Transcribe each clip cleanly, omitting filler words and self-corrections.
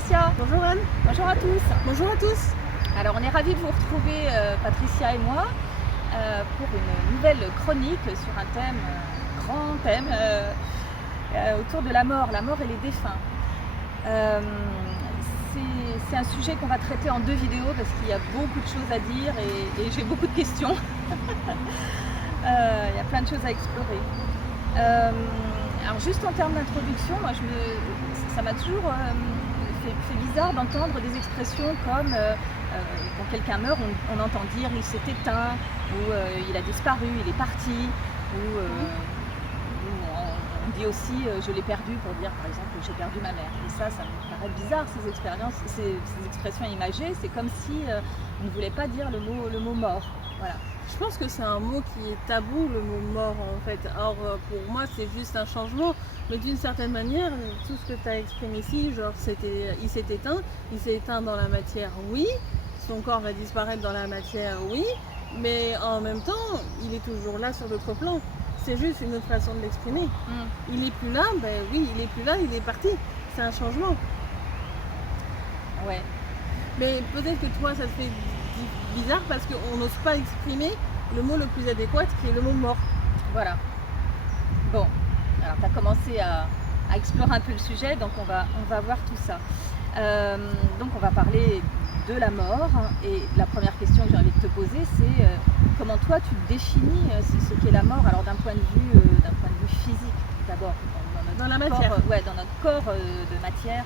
Patricia. Bonjour Anne. Bonjour à tous. Bonjour à tous. Alors on est ravis de vous retrouver, Patricia et moi, pour une nouvelle chronique sur un thème, grand thème, autour de la mort et les défunts. C'est un sujet qu'on va traiter en 2 vidéos parce qu'il y a beaucoup de choses à dire et j'ai beaucoup de questions. Il y a plein de choses à explorer. Alors juste en termes d'introduction, ça m'a toujours fait bizarre d'entendre des expressions comme quand quelqu'un meurt, on entend dire il s'est éteint, ou il a disparu, il est parti, ou on dit aussi je l'ai perdu pour dire par exemple j'ai perdu ma mère. Et ça me paraît bizarre ces expressions imagées. C'est comme si on ne voulait pas dire le mot mort. Voilà. Je pense que c'est un mot qui est tabou, le mot mort en fait. Or pour moi c'est juste un changement, mais d'une certaine manière, tout ce que tu as exprimé ici, genre il s'est éteint dans la matière, oui, son corps va disparaître dans la matière, oui, mais en même temps, il est toujours là sur d'autres plans. C'est juste une autre façon de l'exprimer. Il est plus là, ben oui, il est plus là, il est parti. C'est un changement. Ouais. Mais peut-être que toi ça te fait bizarre parce qu'on n'ose pas exprimer le mot le plus adéquat qui est le mot mort. Voilà. Bon, alors tu as commencé à explorer un peu le sujet, donc on va voir tout ça. Donc on va parler de la mort, et la première question que j'ai envie de te poser, c'est comment toi tu définis ce qu'est la mort, alors d'un point de vue physique d'abord, dans la matière. Dans notre corps de matière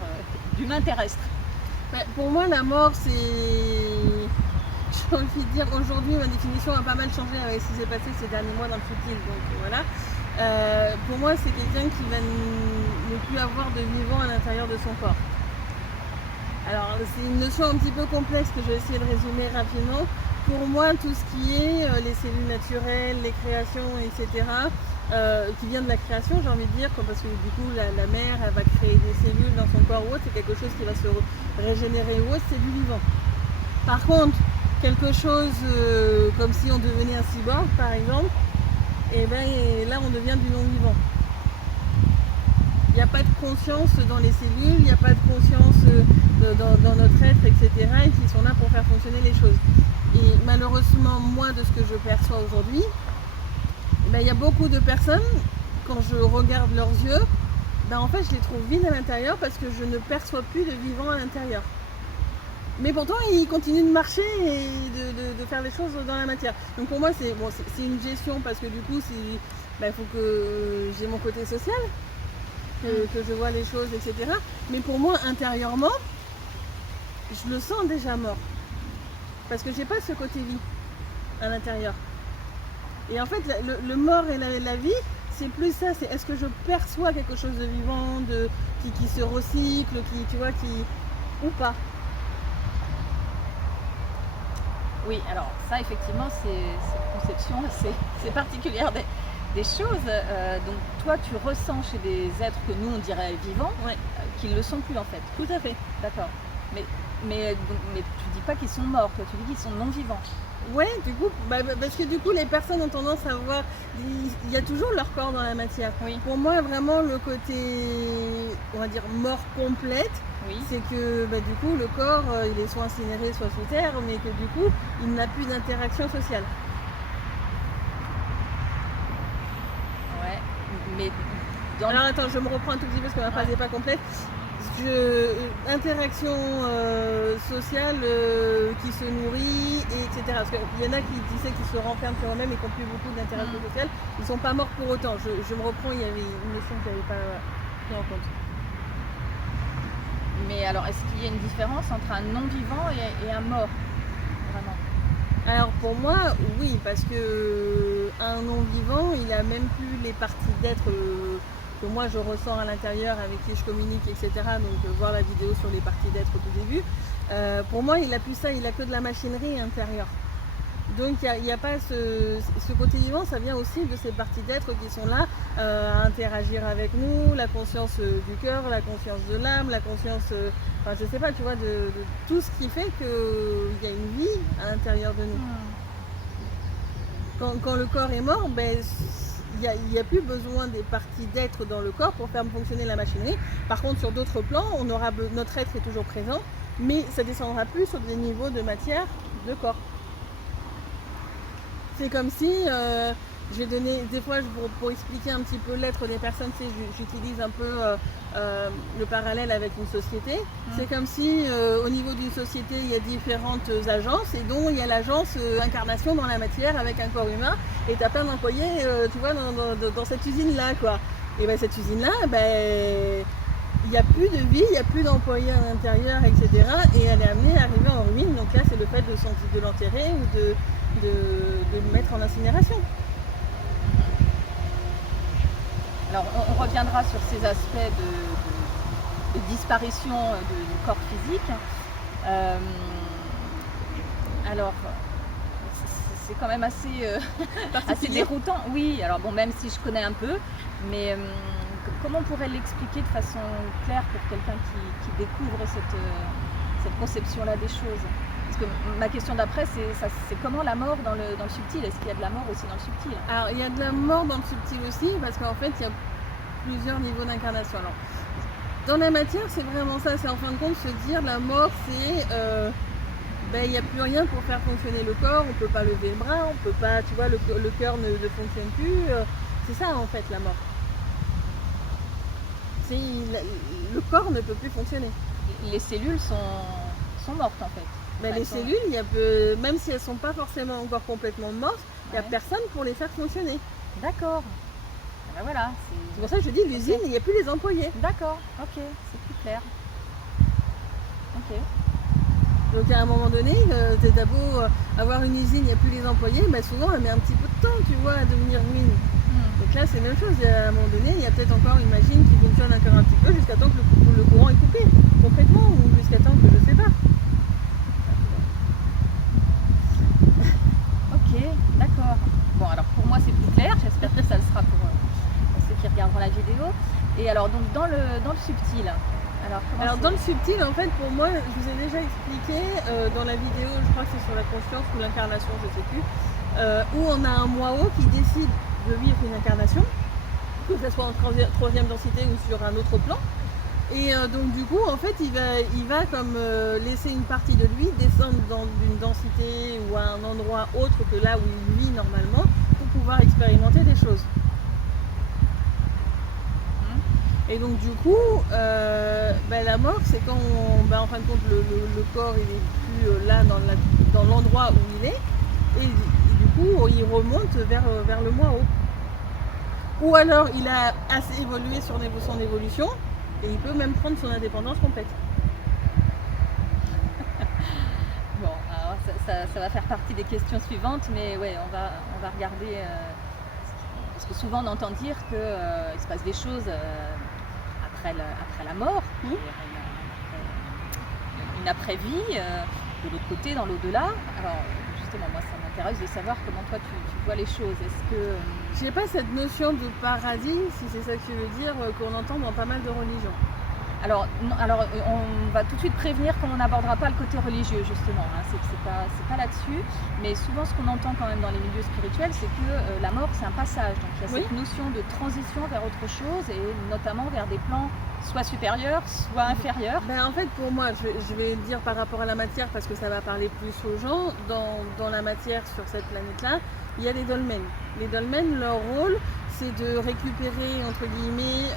d'humain terrestre. Pour moi la mort c'est... J'ai envie de dire, aujourd'hui, ma définition a pas mal changé avec ce qui s'est passé ces derniers mois dans le football. Donc voilà. Pour moi, c'est quelqu'un qui va ne plus avoir de vivant à l'intérieur de son corps. Alors, c'est une notion un petit peu complexe que je vais essayer de résumer rapidement. Pour moi, tout ce qui est les cellules naturelles, les créations, etc., qui vient de la création, j'ai envie de dire, parce que du coup, la mère, elle va créer des cellules dans son corps ou autre, c'est quelque chose qui va se régénérer ou autre, c'est du vivant. Par contre, quelque chose comme si on devenait un cyborg par exemple, et là on devient du non-vivant. Il n'y a pas de conscience dans les cellules, il n'y a pas de conscience dans notre être, etc. et qui sont là pour faire fonctionner les choses. Et malheureusement, moi de ce que je perçois aujourd'hui, il y a beaucoup de personnes, quand je regarde leurs yeux, en fait je les trouve vides à l'intérieur parce que je ne perçois plus de vivant à l'intérieur. Mais pourtant, ils continuent de marcher et de faire les choses dans la matière. Donc pour moi, c'est une gestion parce que du coup, il faut que j'ai mon côté social, que je vois les choses, etc. Mais pour moi, intérieurement, je le sens déjà mort. Parce que j'ai pas ce côté vie à l'intérieur. Et en fait, le mort et la vie, c'est plus ça. C'est est-ce que je perçois quelque chose de vivant, qui se recycle, ou pas. Oui, alors ça effectivement c'est une conception assez particulière des choses. Donc toi tu ressens chez des êtres que nous on dirait vivants, qu'ils ne le sont plus en fait. Tout à fait. D'accord. Mais tu dis pas qu'ils sont morts, toi tu dis qu'ils sont non vivants. Ouais, du coup, parce que du coup les personnes ont tendance à voir, il y a toujours leur corps dans la matière. Oui. Pour moi vraiment le côté, on va dire mort complète, c'est que du coup le corps il est soit incinéré soit sous terre, mais que du coup il n'a plus d'interaction sociale. Ouais, mais alors attends, je me reprends un tout petit peu parce que ma phrase n'est pas complète. Interaction sociale qui se nourrit, etc. Parce qu'il y en a qui disaient qu'ils se renferment sur eux-mêmes et qui n'ont plus beaucoup d'interaction sociale. Ils ne sont pas morts pour autant. Je me reprends, il y avait une notion qui n'avait pas pris en compte. Mais alors, est-ce qu'il y a une différence entre un non-vivant et un mort, vraiment? Alors pour moi, oui, parce que un non-vivant, il a même plus les parties d'être que moi je ressens à l'intérieur, avec qui je communique, etc. Donc voir la vidéo sur les parties d'être au tout début. Pour moi, il a plus ça, il a que de la machinerie intérieure. Donc il n'y a pas ce côté vivant, ça vient aussi de ces parties d'être qui sont là à interagir avec nous, la conscience du cœur, la conscience de l'âme, la conscience, je sais pas, tu vois, de tout ce qui fait qu'il y a une vie à l'intérieur de nous. Quand le corps est mort, il n'y a plus besoin des parties d'être dans le corps pour faire fonctionner la machinerie. Par contre, sur d'autres plans, notre être est toujours présent, mais ça descendra plus sur des niveaux de matière de corps. C'est comme si, je vais donner, des fois pour expliquer un petit peu l'être des personnes, j'utilise un peu le parallèle avec une société. C'est comme si au niveau d'une société, il y a différentes agences et dont il y a l'agence incarnation dans la matière avec un corps humain et tu as plein d'employés tu vois, dans cette usine-là, quoi. Et ben cette usine-là, il n'y a plus de vie, il n'y a plus d'employés à l'intérieur, etc. Et elle est amenée à arriver en ruine. Donc là, c'est le fait de l'enterrer ou de le mettre en incinération. Alors on reviendra sur ces aspects de disparition du corps physique. Alors c'est quand même assez déroutant. Oui, alors bon, même si je connais un peu, mais comment on pourrait l'expliquer de façon claire pour quelqu'un qui découvre cette conception-là des choses? Parce que ma question d'après, c'est comment la mort dans le subtil? Est-ce qu'il y a de la mort aussi dans le subtil? Alors, il y a de la mort dans le subtil aussi, parce qu'en fait, il y a plusieurs niveaux d'incarnation. Alors, dans la matière, c'est vraiment ça. C'est en fin de compte se dire, la mort, c'est... il n'y a plus rien pour faire fonctionner le corps. On ne peut pas lever le bras, on peut pas... Tu vois, le cœur ne fonctionne plus. C'est ça, en fait, la mort. Le corps ne peut plus fonctionner. Les cellules sont mortes, en fait. Les cellules, même si elles ne sont pas forcément encore complètement mortes, il n'y a personne pour les faire fonctionner. D'accord. Ben voilà. C'est pour ça que je dis l'usine, il n'y a plus les employés. D'accord, ok, c'est plus clair. Ok. Donc à un moment donné, t'as beau avoir une usine, il n'y a plus les employés, souvent elle met un petit peu de temps, tu vois, à devenir ruine. Donc là c'est la même chose, à un moment donné, il y a peut-être encore une machine qui fonctionne encore un petit peu jusqu'à temps que le courant est coupé, complètement, ou jusqu'à temps que je sais pas. D'accord. Bon, alors pour moi c'est plus clair, j'espère que ça le sera pour ceux qui regarderont la vidéo. Et alors donc dans le subtil, alors dans le subtil, en fait, pour moi, je vous ai déjà expliqué dans la vidéo, je crois que c'est sur la conscience ou l'incarnation, je sais plus, où on a un moi-haut qui décide de vivre une incarnation, que ce soit en troisième densité ou sur un autre plan. Et donc du coup, en fait, il va comme laisser une partie de lui descendre dans une densité ou à un endroit autre que là où il vit normalement pour pouvoir expérimenter des choses. Et donc du coup, la mort, c'est quand en fin de compte, le corps il est plus là dans l'endroit où il est, et du coup, il remonte vers le moi haut. Ou alors, il a assez évolué sur son évolution. Et il peut même prendre son indépendance complète. Bon, alors ça va faire partie des questions suivantes, mais ouais, on va regarder. Parce que souvent on entend dire qu'il se passe des choses après la mort, une après-vie, de l'autre côté, dans l'au-delà. Alors justement, moi ça m'intéresse de savoir comment toi tu vois les choses. Est-ce que... J'ai pas cette notion de paradis, si c'est ça que tu veux dire, qu'on entend dans pas mal de religions. Alors, on va tout de suite prévenir qu'on n'abordera pas le côté religieux, justement. Hein. C'est pas là-dessus. Mais souvent, ce qu'on entend quand même dans les milieux spirituels, c'est que la mort, c'est un passage. Donc, il y a cette notion de transition vers autre chose, et notamment vers des plans soit supérieurs, soit inférieurs. En fait, pour moi, je vais dire par rapport à la matière, parce que ça va parler plus aux gens. Dans la matière, sur cette planète-là, il y a les dolmens. Les dolmens, leur rôle, c'est de récupérer, entre guillemets,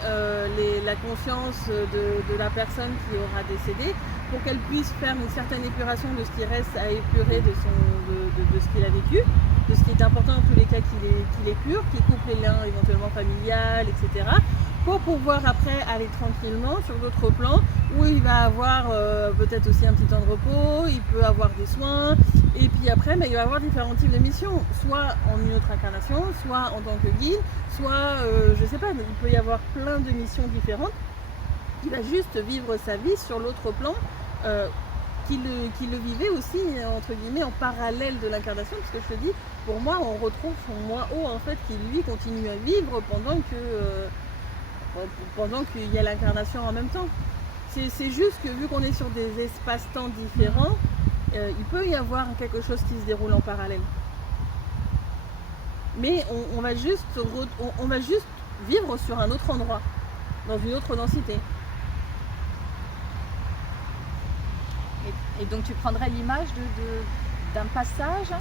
la conscience de la personne qui aura décédé pour qu'elle puisse faire une certaine épuration de ce qui reste à épurer de ce qu'il a vécu, de ce qui est important dans tous les cas qu'il épure, qui coupe les liens éventuellement familiales, etc. pour pouvoir après aller tranquillement sur d'autres plans où il va avoir peut-être aussi un petit temps de repos, il peut avoir des soins, et puis après il va avoir différents types de missions, soit en une autre incarnation, soit en tant que guide, soit je sais pas, il peut y avoir plein de missions différentes. Il va juste vivre sa vie sur l'autre plan qui le vivait aussi entre guillemets en parallèle de l'incarnation, parce que je te dis, pour moi on retrouve son moi haut en fait qui lui continue à vivre pendant qu'il y a l'incarnation en même temps. C'est juste que vu qu'on est sur des espaces-temps différents, il peut y avoir quelque chose qui se déroule en parallèle. mais on va juste on va juste vivre sur un autre endroit, dans une autre densité. Et donc tu prendrais l'image d'un passage.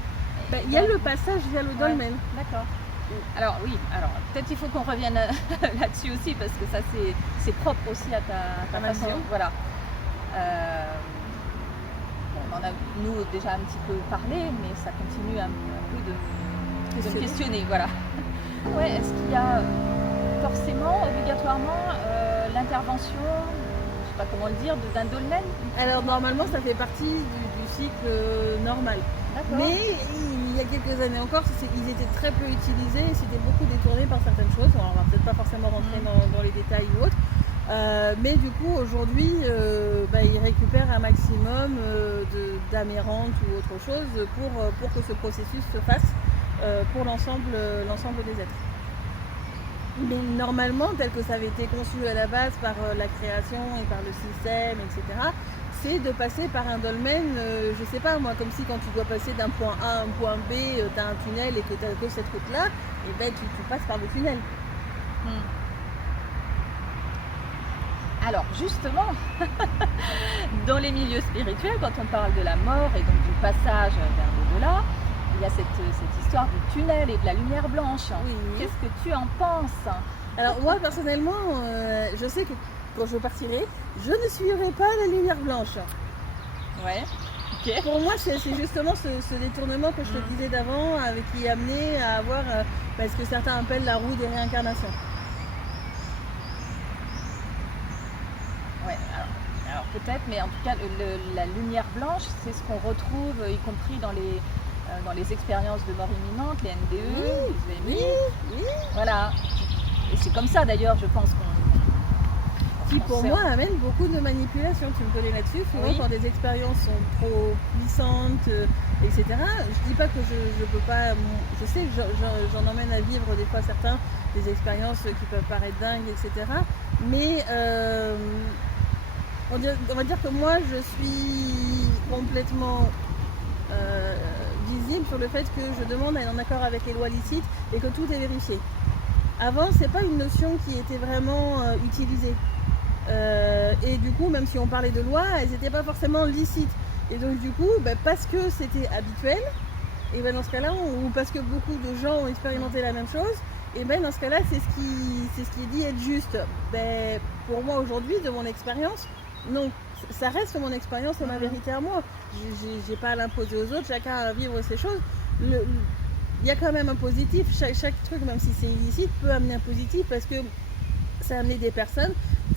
Il y a le passage via le dolmen. D'accord. Alors oui, alors peut-être il faut qu'on revienne là-dessus aussi parce que ça c'est propre aussi à ta façon. Voilà. On en a nous déjà un petit peu parlé, mais ça continue un peu de me questionner. Voilà. Ouais, est-ce qu'il y a forcément, obligatoirement, l'intervention, je sais pas comment le dire, d'un dolmen? Alors normalement ça fait partie du cycle normal. Mais il y a quelques années encore, ils étaient très peu utilisés et c'était beaucoup détourné par certaines choses. On va peut-être pas forcément rentrer dans les détails ou autres. Mais du coup aujourd'hui ils récupèrent un maximum d'amérantes ou autre chose pour que ce processus se fasse pour l'ensemble des êtres. Mais normalement, tel que ça avait été conçu à la base par la création et par le système, etc., c'est de passer par un dolmen, je sais pas moi, comme si quand tu dois passer d'un point A à un point B, tu as un tunnel et que tu as que cette route-là, et ben tu passes par le tunnel. Alors justement, dans les milieux spirituels, quand on parle de la mort et donc du passage vers l'au-delà, il y a cette histoire du tunnel et de la lumière blanche. Oui. Qu'est-ce que tu en penses? Alors moi personnellement, je sais que quand je partirai, je ne suivrai pas la lumière blanche. Ouais. Okay. Pour moi, c'est justement ce détournement que je te disais d'avant, qui est amené à avoir ce que certains appellent la roue des réincarnations. Ouais, alors peut-être, mais en tout cas, la lumière blanche, c'est ce qu'on retrouve, y compris dans les expériences de mort imminente, les NDE, les EMI. Oui. Voilà. Et c'est comme ça d'ailleurs, je pense qui pour moi amène beaucoup de manipulation. Tu me connais là-dessus. Souvent quand des expériences sont trop puissantes, etc. Je dis pas que je peux pas. Je sais que j'en emmène à vivre des fois certains des expériences qui peuvent paraître dingues, etc. Mais on va dire que moi je suis complètement visible sur le fait que je demande à être en accord avec les lois licites et que tout est vérifié. Avant, c'est pas une notion qui était vraiment utilisée. Et du coup, même si on parlait de loi, elles n'étaient pas forcément licites. Et donc du coup, parce que c'était habituel, et dans ce cas-là, ou parce que beaucoup de gens ont expérimenté la même chose, et dans ce cas-là, c'est ce qui est dit être juste. Pour moi aujourd'hui, de mon expérience, non. Ça reste mon expérience et ma vérité à moi. J'ai pas à l'imposer aux autres, chacun à vivre ces choses. Il y a quand même un positif. Chaque truc, même si c'est illicite, peut amener un positif parce que ça a amené des personnes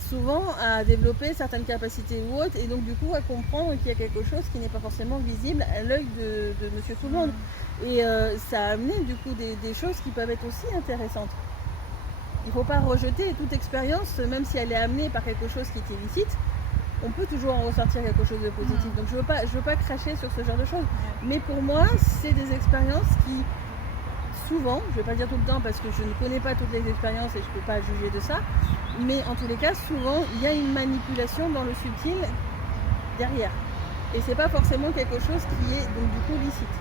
souvent à développer certaines capacités ou autres et donc du coup à comprendre qu'il y a quelque chose qui n'est pas forcément visible à l'œil de monsieur tout le monde. Et ça a amené du coup des choses qui peuvent être aussi intéressantes. Il ne faut pas rejeter toute expérience, même si elle est amenée par quelque chose qui est illicite, on peut toujours en ressortir quelque chose de positif. Donc je veux pas cracher sur ce genre de choses. Mais pour moi, c'est des expériences qui, souvent, je ne vais pas dire tout le temps parce que je ne connais pas toutes les expériences et je ne peux pas juger de ça, mais en tous les cas, souvent, il y a une manipulation dans le subtil derrière. Et c'est pas forcément quelque chose qui est donc du coup licite.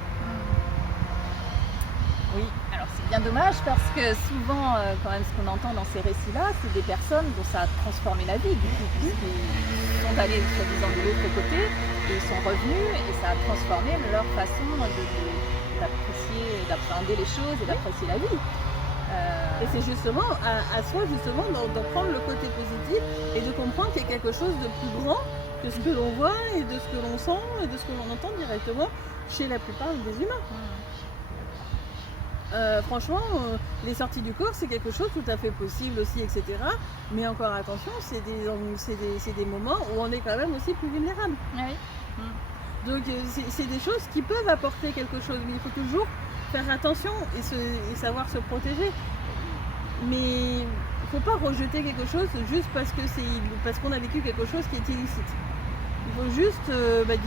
Oui, alors c'est bien dommage parce que souvent, quand même, ce qu'on entend dans ces récits-là, c'est des personnes dont ça a transformé la vie, du coup, puisqu'ils sont allés soi-disant de l'autre côté et ils sont revenus et ça a transformé leur façon d'apprécier, d'appréhender les choses et d'apprécier la vie. Et c'est justement à soi justement d'en prendre le côté positif et de comprendre qu'il y a quelque chose de plus grand que ce que l'on voit et de ce que l'on sent et de ce que l'on entend directement chez la plupart des humains. Franchement, les sorties du corps, c'est quelque chose tout à fait possible aussi, etc. Mais encore attention, c'est des moments où on est quand même aussi plus vulnérable. Oui. Donc c'est des choses qui peuvent apporter quelque chose, mais il faut toujours faire attention et savoir se protéger. Mais il ne faut pas rejeter quelque chose juste parce qu'on a vécu quelque chose qui est illicite. Il faut juste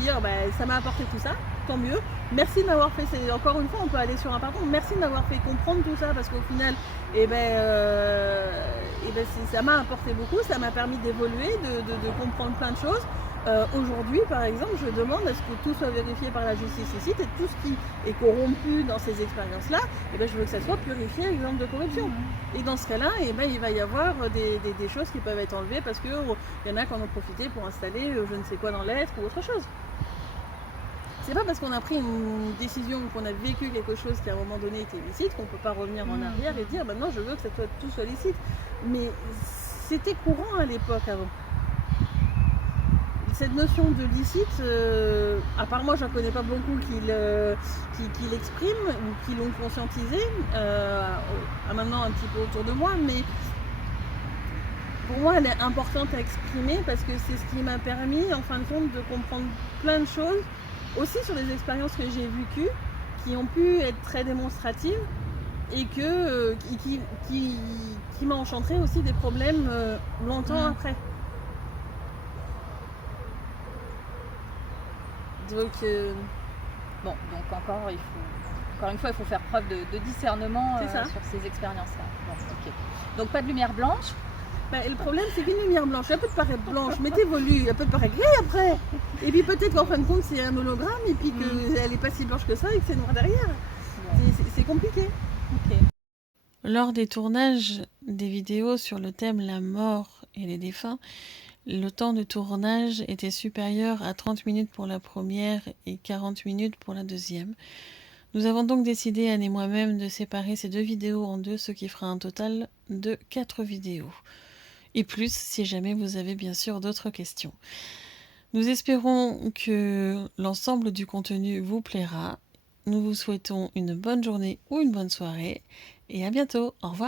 dire ça m'a apporté tout ça, tant mieux. Merci de m'avoir fait, encore une fois on peut aller sur un pardon, merci de m'avoir fait comprendre tout ça parce qu'au final ça m'a apporté beaucoup, ça m'a permis d'évoluer, de comprendre plein de choses. Aujourd'hui, par exemple, je demande à ce que tout soit vérifié par la justice ici et tout ce qui est corrompu dans ces expériences-là, eh ben, je veux que ça soit purifié avec exemple de corruption. Et dans ce cas-là, eh ben, il va y avoir des choses qui peuvent être enlevées parce qu'il y en a qui en ont profité pour installer je ne sais quoi dans l'être ou autre chose. C'est pas parce qu'on a pris une décision ou qu'on a vécu quelque chose qui à un moment donné était licite qu'on peut pas revenir en arrière et dire non, je veux que tout soit licite. Mais c'était courant à l'époque avant. Cette notion de licite, à part moi, j'en connais pas beaucoup qui l'expriment ou qui l'ont conscientisé, maintenant un petit peu autour de moi, mais pour moi, elle est importante à exprimer parce que c'est ce qui m'a permis, en fin de compte, de comprendre plein de choses, aussi sur des expériences que j'ai vécues, qui ont pu être très démonstratives et qui m'a engendré aussi des problèmes longtemps après. Donc, donc encore une fois, il faut faire preuve de discernement sur ces expériences-là. Bon, okay. Donc pas de lumière blanche. Le problème, c'est qu'une lumière blanche, elle peut te paraître blanche, mais t'évolues, elle peut te paraître grise après. Et puis peut-être qu'en fin de compte, c'est un hologramme et puis qu'elle n'est pas si blanche que ça et que c'est noir derrière. C'est compliqué. Okay. Lors des tournages des vidéos sur le thème la mort et les défunts, le temps de tournage était supérieur à 30 minutes pour la première et 40 minutes pour la deuxième. Nous avons donc décidé, Anne et moi-même, de séparer ces 2 vidéos en 2, ce qui fera un total de 4 vidéos. Et plus, si jamais vous avez bien sûr d'autres questions. Nous espérons que l'ensemble du contenu vous plaira. Nous vous souhaitons une bonne journée ou une bonne soirée. Et à bientôt. Au revoir.